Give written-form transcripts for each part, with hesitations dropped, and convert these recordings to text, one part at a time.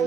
ओम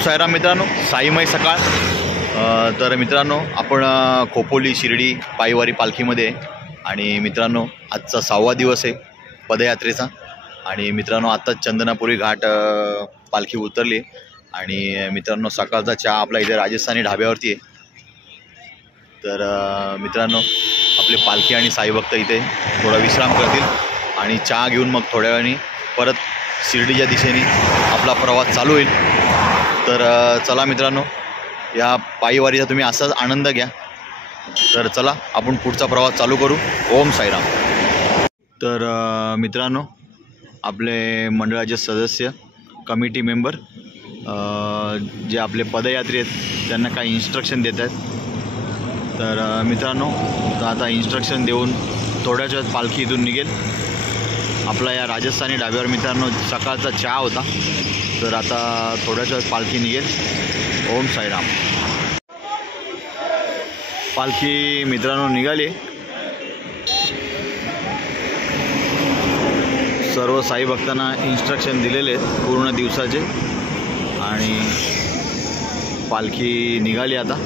साईराम मित्रांनो, साईमय सकाळ। तर मित्रांनो, आपण खोपोली शिर्डी पायवारी पालखीमध्ये आणि मित्रांनो आजचा 6वा दिवस आहे पदयात्रेचा। आणि मित्रांनो आत्ताच चंदनापुरी घाट पालखी उतरली आणि मित्रांनो सकाळचा चहा आपला इथे राजस्थानी ढाब्यावरती आहे। तर मित्रांनो आपले पालखी आणि साई भक्त इथे थोडा विश्राम करतील आणि चहा घेऊन मग थोड्या वेळाने परत शिर्डीच्या दिशेने आपला प्रवास चालू होईल। तर चला मित्रांनो, या पायीवारीचा तुम्ही असाच आनंद घ्या। तर चला आपण पुढचा प्रवास चालू करू। ओम साईराम। तर मित्रांनो, आपले मंडळाचे सदस्य, कमिटी मेंबर जे आपले पदयात्री आहेत त्यांना काही इन्स्ट्रक्शन देत आहेत। तर मित्रांनो आता इन्स्ट्रक्शन देऊन थोड्याच वेळात पालखी इथून निघेल। आपला या राजस्थानी ढाब्यावर मित्रांनो सकाळचा चहा होता, तर आता थोड्याच वेळात पालखी निघेल। ओम साईराम। पालखी मित्रांनो निघाली। सर्व साई भक्तांना इन्स्ट्रक्शन दिलेले आहेत पूर्ण दिवसाचे आणि पालखी निघाली आता।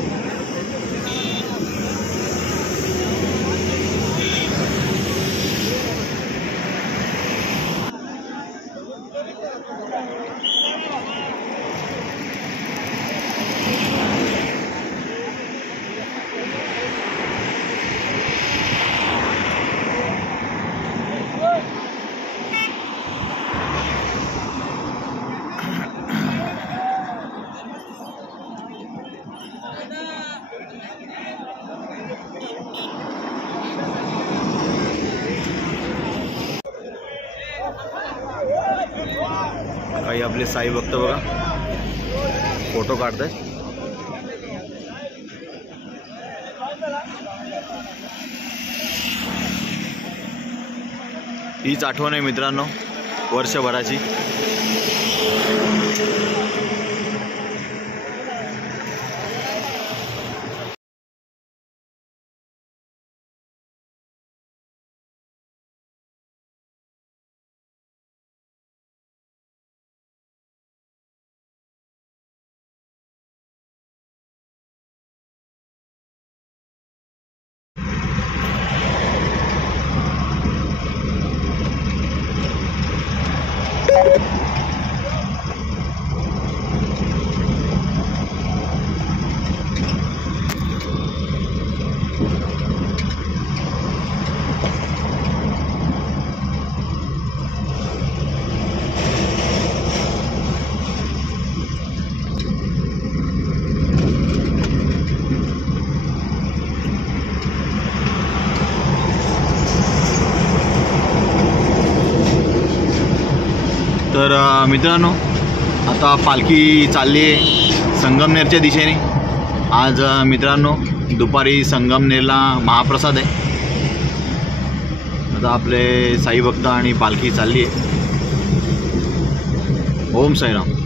काही आपले साई भक्त बघा फोटो काढतात। हीच आठवण आहे मित्रांनो वर्षभराची। तर मित्रांनो आता पालखी चालली आहे संगमनेरच्या दिशेने। आज मित्रांनो दुपारी संगमनेरला महाप्रसाद आहे। आता आपले साई भक्त आणि पालखी चालली आहे। ओम साईराम।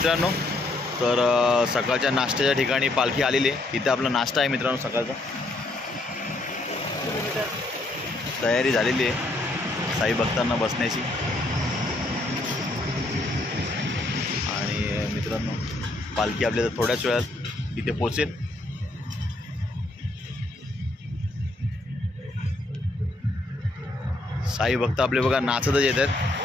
मित्रांनो, तर सकाळच्या नाश्त्याच्या ठिकाणी पालखी आलेली आहे. इथे आपला नाश्ता आहे मित्रांनो सकाळचा. तयारी झालेली आहे साई भक्तांना बसण्याची. आणि मित्रांनो, पालखी आपल्या थोड्याच वेळात इथे पोहोचेल. साई भक्त आपले बघा नाचतच येत आहेत.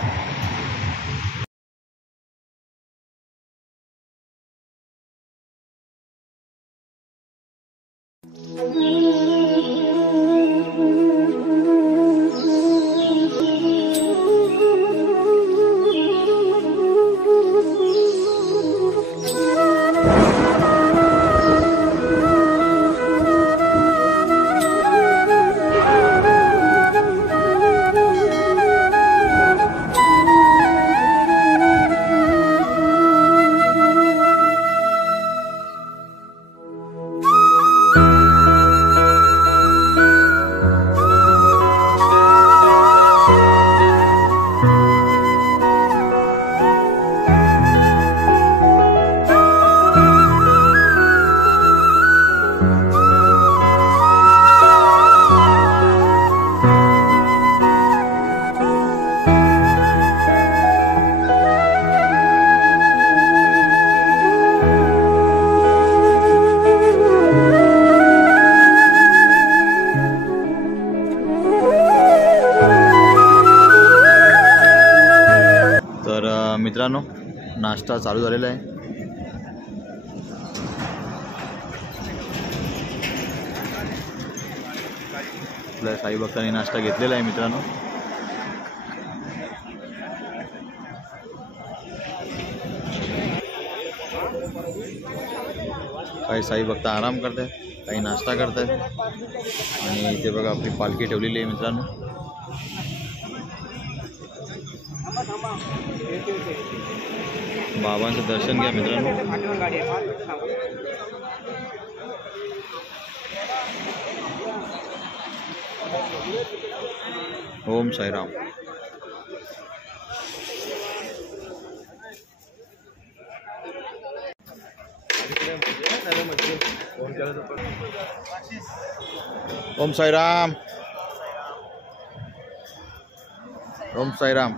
मित्रांनो, नाश्ता चालू झालेला आहे. आपल्या साई भक्तांनी नाश्ता घेतलेला आहे मित्रांनो. काही साई भक्त आराम करत आहेत, काही नाश्ता करत आहेत. आणि इथे बघा आपली पालखी ठेवलेली आहे मित्रांनो. बाबांचं दर्शन घ्या मित्रांनो. ओम साईराम. ओम साईराम. ओम साईराम.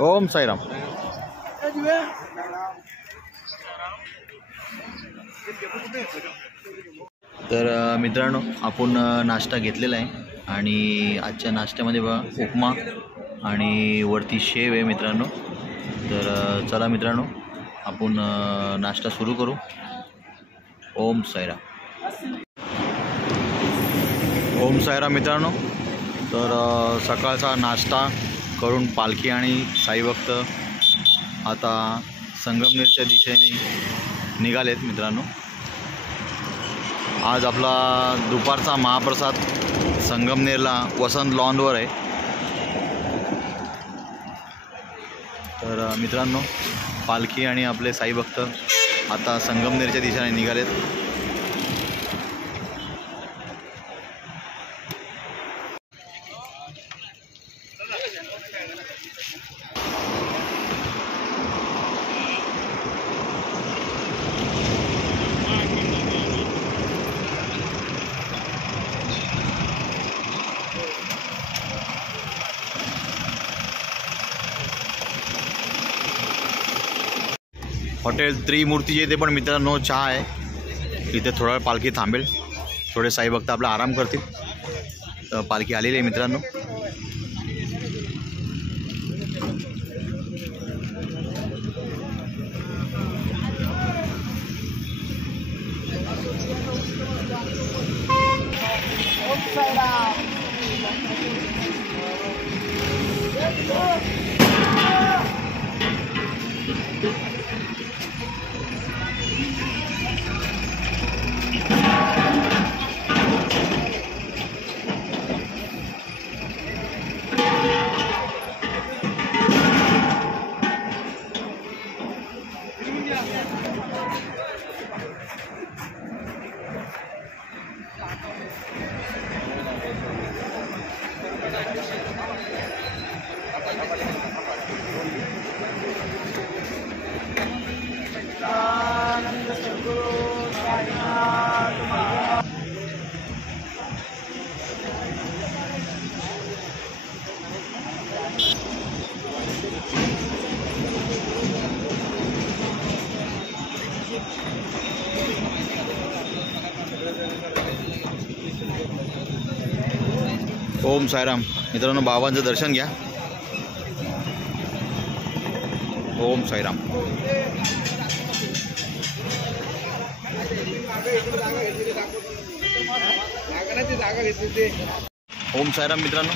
ओम साईराम. तर मित्रांनो, आपण नाश्ता घेतलेला आहे. आणि आजच्या नाश्त्यामध्ये बघा उपमा आणि वरती शेव आहे मित्रांनो. तर चला मित्रांनो, आपण नाश्ता सुरू करू. ओम साईराम. ओम साईराम मित्रांनो. तर सकाळचा नाश्ता करून पालखी आणि साईभक्त आता संगमनेरच्या दिशेने निघालेत मित्रांनो. आज आपला दुपारचा महाप्रसाद संगमनेरला वसंत लॉनवर आहे. तर मित्रांनो, पालखी आणि आपले साईभक्त आता संगमनेरच्या दिशेने निघालेत. हॉटेल त्रिमूर्ती येथे पण मित्रांनो चहा आहे. इथे थोडा वेळ पालखी थांबेल, थोडे साईभक्त आपला आराम करतील. तर पालखी आलेली आहे मित्रांनो. ओम साईराम मित्रांनो, बाबांचं दर्शन घ्या. ओम साईराम. ओम साईराम मित्रांनो,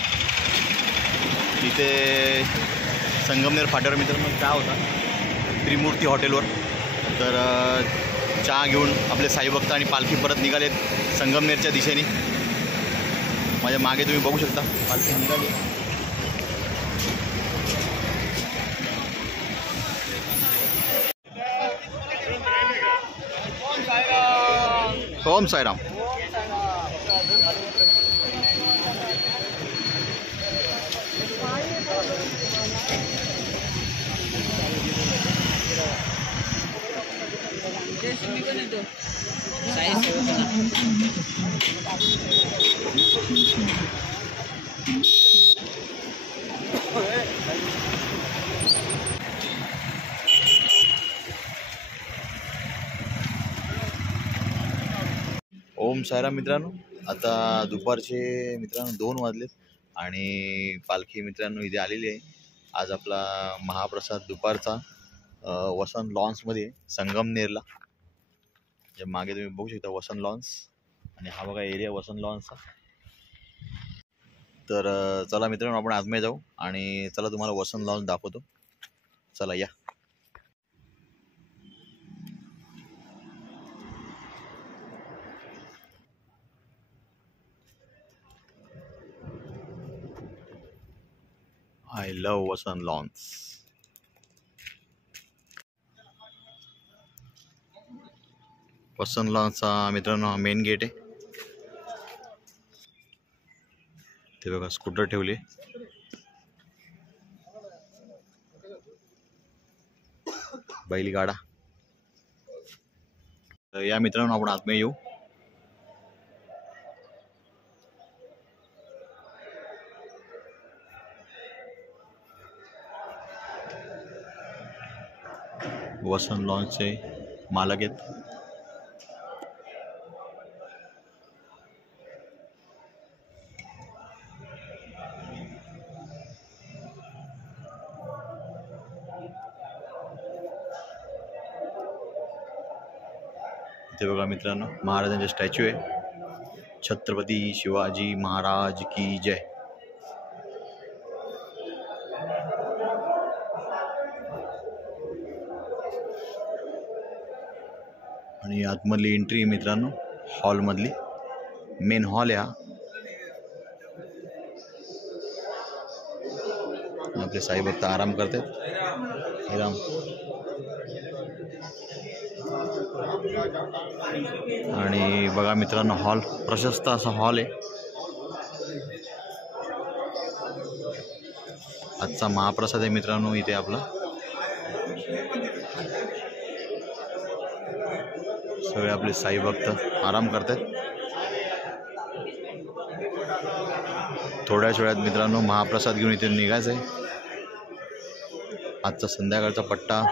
इथे संगमनेर फाट्यावर मित्रांनो चहा होता त्रिमूर्ती हॉटेलवर. तर चहा घेऊन आपले साईभक्त आणि पालखी परत निघालेत संगमनेरच्या दिशेने. माझ्या मागे तुम्ही बघू शकता पालखी निघाली. ओम साईराम. ओम साईराम मित्रांनो, आता दुपारचे मित्रांनो 2 वाजलेत आणि पालखी मित्रांनो इथे आलेली आहे. आज आपला महाप्रसाद दुपारचा वसंत लॉन्समध्ये संगमनेरला. जे मागे तुम्ही बघू शकता वसंत लॉन्स, आणि हा बघा एरिया वसंत लॉन्सचा. तर चला मित्रांनो, आपण आतमध्ये जाऊ आणि चला तुम्हाला वसंत लॉन्स दाखवतो. चला या. आय लव वसंत लॉन्स. वसंत लॉन्सचा मित्रांनो हा मेन गेट आहे. ते बघा स्कूटर ठेवले. बैलगाडा. तर या मित्रांनो, आपण आतमध्ये येऊ. वसंत लॉन्सचे मालक आहेत. ते बघा मित्रांनो, महाराजांचे स्टॅच्यू आहे. छत्रपती शिवाजी महाराज की जय. आणि आतमधली एंट्री मित्रांनो हॉलमधली, मेन हॉल आहे हा. आपले साईभक्त आराम करतात. आराम. आणि बघा मित्रांनो, हॉल प्रशस्त असा हॉल आहे. आजचा महाप्रसाद आहे मित्रांनो इथे आपला. सगळे आपले साईभक्त आराम करतात. थोड्याच वेळात मित्रांनो महाप्रसाद घेऊन इथे निघायचं आहे. आजचा संध्याकाळचा पट्टा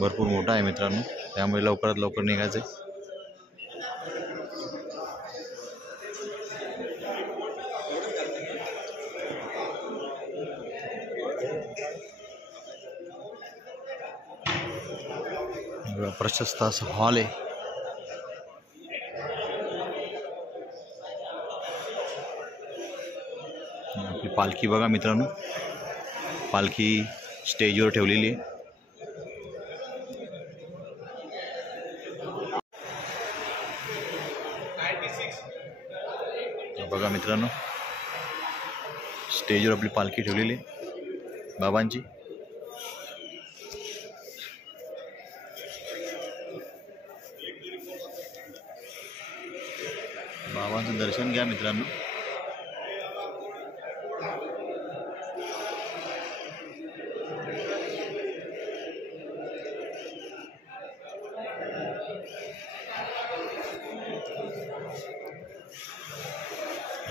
भरपूर मोठा आहे मित्रांनो, त्यामुळे लवकरात लवकर निघायचं आहे. प्रशस्त असा हॉल आहे. आपली पालखी बघा मित्रांनो, पालखी स्टेजवर ठेवलेली आहे. बघा मित्रांनो, स्टेजवर आपली पालखी ठेवलेली आहे बाबांची. बाबांचं दर्शन घ्या मित्रांनो.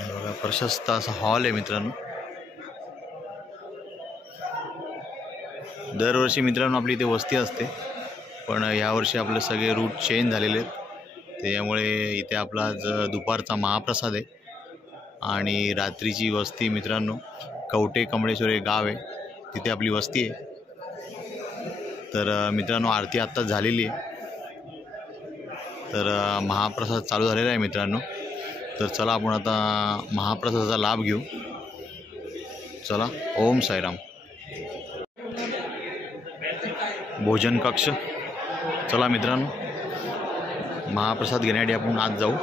बघा प्रशस्त असा हॉल आहे मित्रांनो. दरवर्षी मित्रांनो आपली इथे वस्ती असते, पण यावर्षी आपले सगळे रूट चेंज झालेले आहेत. त्यामुळे इथे आपला आज दुपारचा महाप्रसाद आहे. आणि रात्रीची वस्ती मित्रांनो कवटे कमळेश्वर हे गाव आहे, तिथे आपली वस्ती आहे. तर मित्रांनो आरती आत्ताच झालेली आहे. तर महाप्रसाद चालू झालेला आहे मित्रांनो. तर चला आपण आता महाप्रसादाचा लाभ घेऊ. चला. ओम साईराम. भोजन कक्ष. चला मित्रांनो महाप्रसाद घेण्यासाठी आपण आज जाऊ.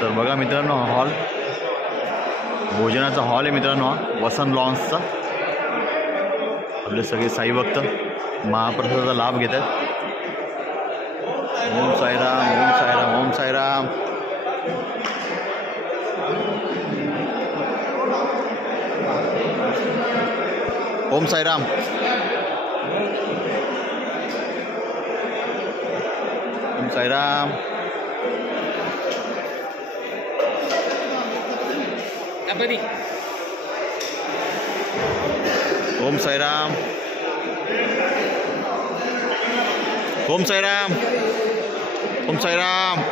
तर बघा मित्रांनो हा हॉल, भोजनाचा हॉल आहे मित्रांनो हा वसंत लॉन्सचा. आपले सगळे साई भक्त महाप्रसादाचा लाभ घेत आहेत. ओम साईराम, ओम साईराम, ओम साईराम. ओम साईराम. ओम साईराम. ओम साईराम. ओम साईराम. ओम साईराम.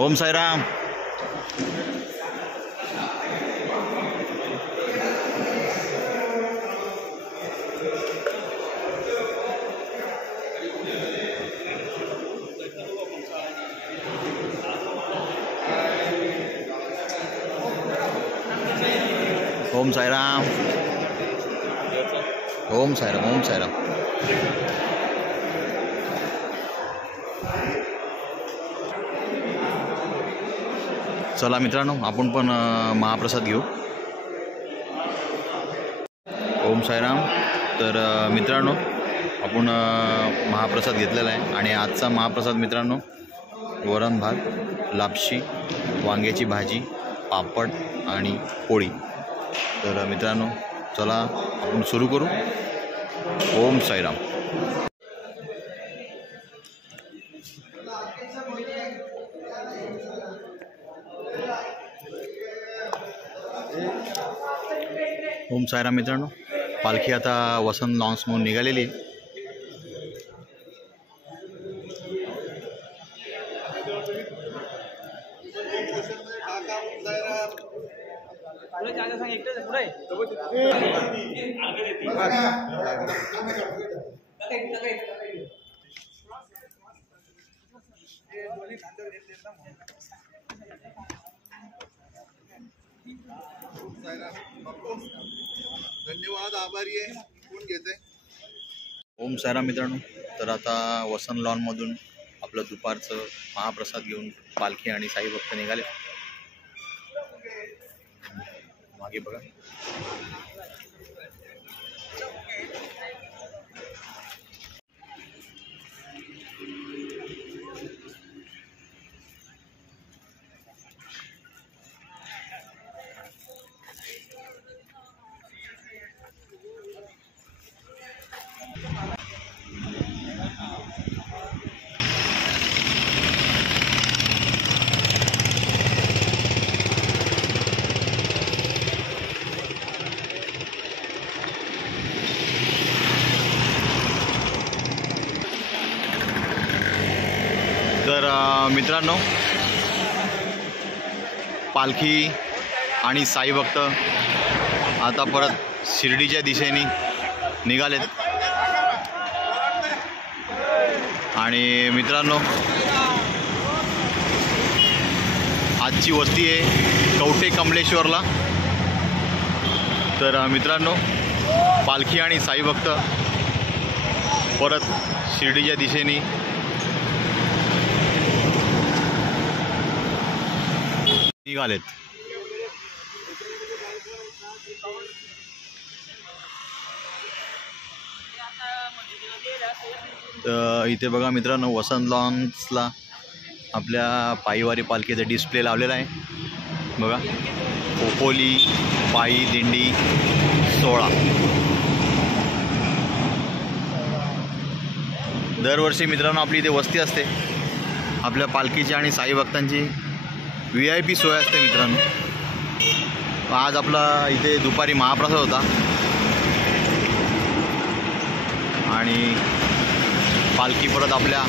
ओम साईराम. ओम साईराम. ओम साईराम. ओम साईराम. चला मित्रांनो आपण पण महाप्रसाद घेऊ. ओम साईराम. तर मित्रांनो आपण महाप्रसाद घेतलेला आहे आणि आजचा महाप्रसाद मित्रांनो वरण भात, लापशी, वांग्याची भाजी, पापड आणि पोळी. तर मित्रांनो चला आपण सुरू करू. ओम साईराम. ओम साईराम मित्रांनो, पालखी आता वसंत लॉन्स म्हणून निघालेली आहे. धन्यवाद, आभारी आहे. कोण घेते? ओम साईराम मित्रांनो, तर आता वसंत लॉनमधून आपलं दुपारचं महाप्रसाद घेऊन पालखी आणि साई भक्त निघाले. मागे बघा. तर मित्रांनो पालखी आणि साई भक्त आता परत शिर्डीच्या दिशेने निघालेत. आणि मित्रांनो आजची वस्ती आहे कवटे कमलेश्वरला. तर मित्रांनो पालखी आणि साई भक्त परत शिर्डीच्या दिशेने निघालेत. तर इथे बघा मित्रांनो, वसंत लॉन्सला आपल्या पायीवारी पालखीचा डिस्प्ले लावलेला आहे बघा. खोपोली पायी दिंडी सोहळा दरवर्षी मित्रांनो आपली इथे वस्ती असते. आपल्या पालखीची आणि साई भक्तांची VIP सोय असते मित्रांनो. आज आपला इथे दुपारी महाप्रसाद होता आणि पालखी परत आपल्या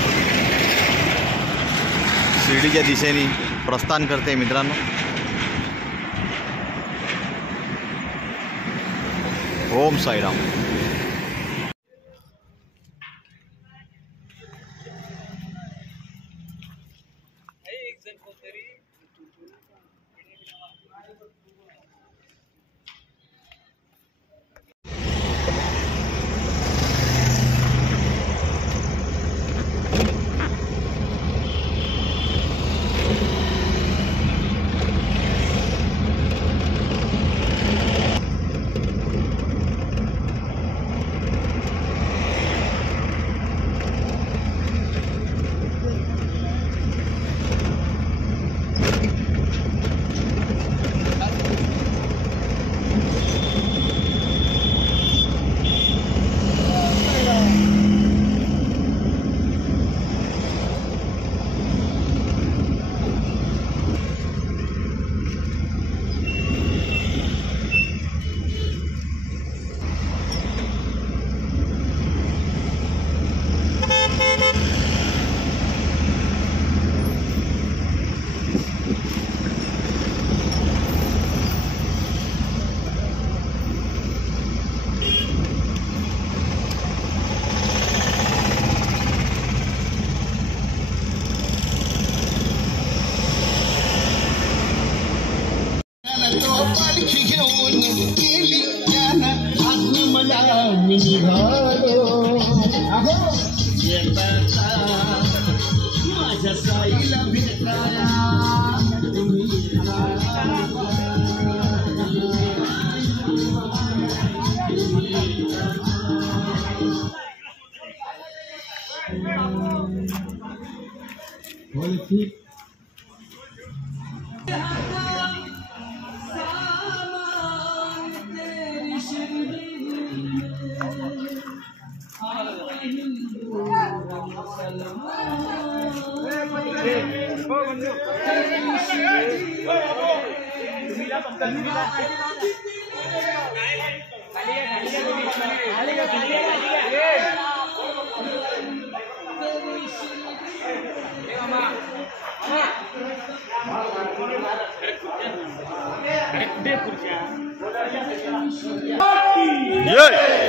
शिर्डीच्या दिशेने प्रस्थान करते मित्रांनो. ओम साईराम.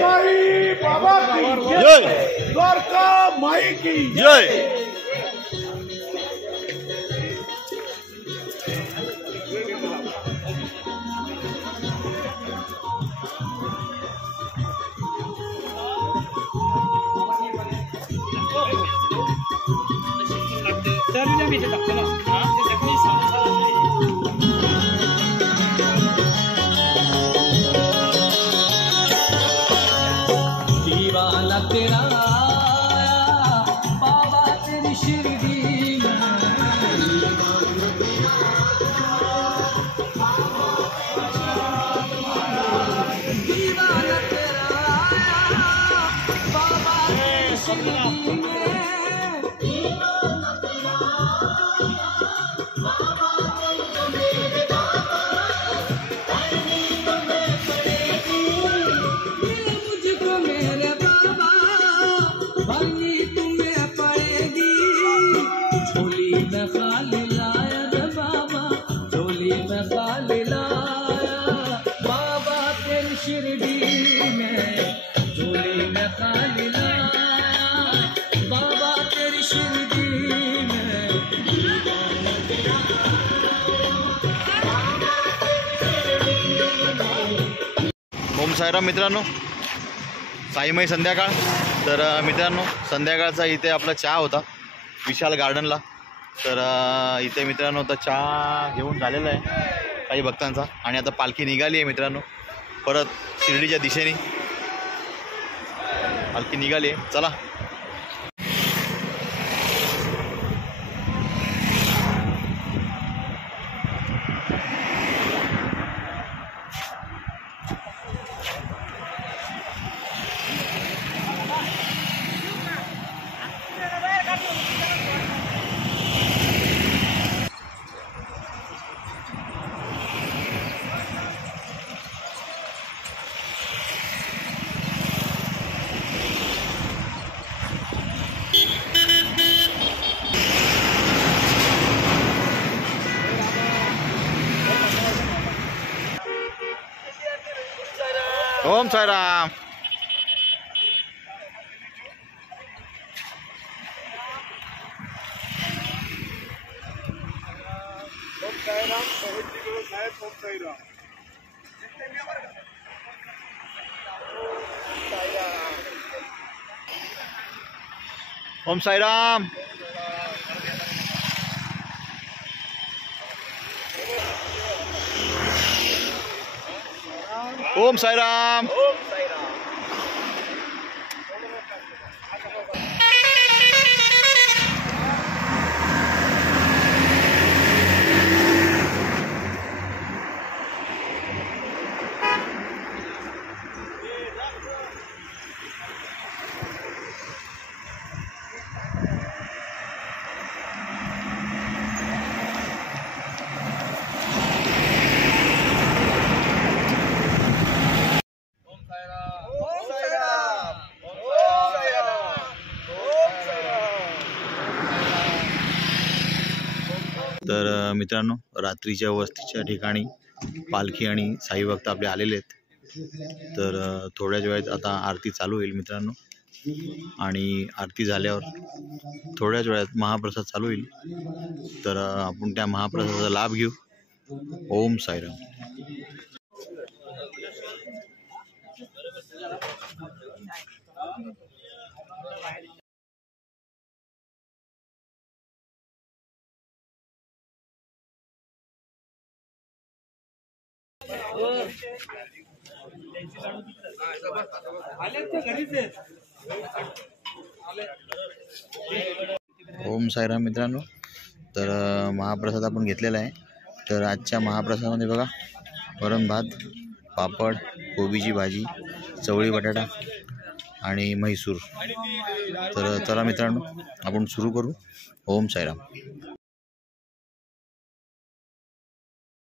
साई बाबा की जय, द्वारका माई की जय. दीवाना तेरा बाबा तेरी शिरडी दीवाना तेरा बाबा तेरी शिरडी में ओम साईराम मित्रांनो. साईमय संध्याकाळ. तर मित्रांनो संध्याकाळचा इथे आपला चहा होता विशाल गार्डनला. तर इथे मित्रांनो आता चहा घेऊन झालेला आहे काही भक्तांचा आणि आता पालखी निघाली आहे मित्रांनो परत शिर्डीच्या दिशेने. पालखी निघाली, चला. ओम साईराम. ओम साईराम. ओम साईराम. तर मित्रांनो, रात्रीच्या वस्तीच्या ठिकाणी पालखी आणि साई भक्त आपले आलेले आहेत. तर थोड्याच वेळात आता आरती चालू होईल मित्रांनो, आणि आरती झाल्यावर थोड्याच वेळात महाप्रसाद चालू होईल. तर आपण त्या महाप्रसादाचा लाभ घेऊ. ओम साईराम. ओम साईराम मित्रांनो. तर महाप्रसाद आपण घेतलेला आहे. तर आजच्या महाप्रसादामध्ये बघा, वरण भात, पापड, कोबीची भाजी, चवळी बटाटा आणि म्हैसूर. तर चला मित्रांनो, आपण सुरू करू. ओम साईराम.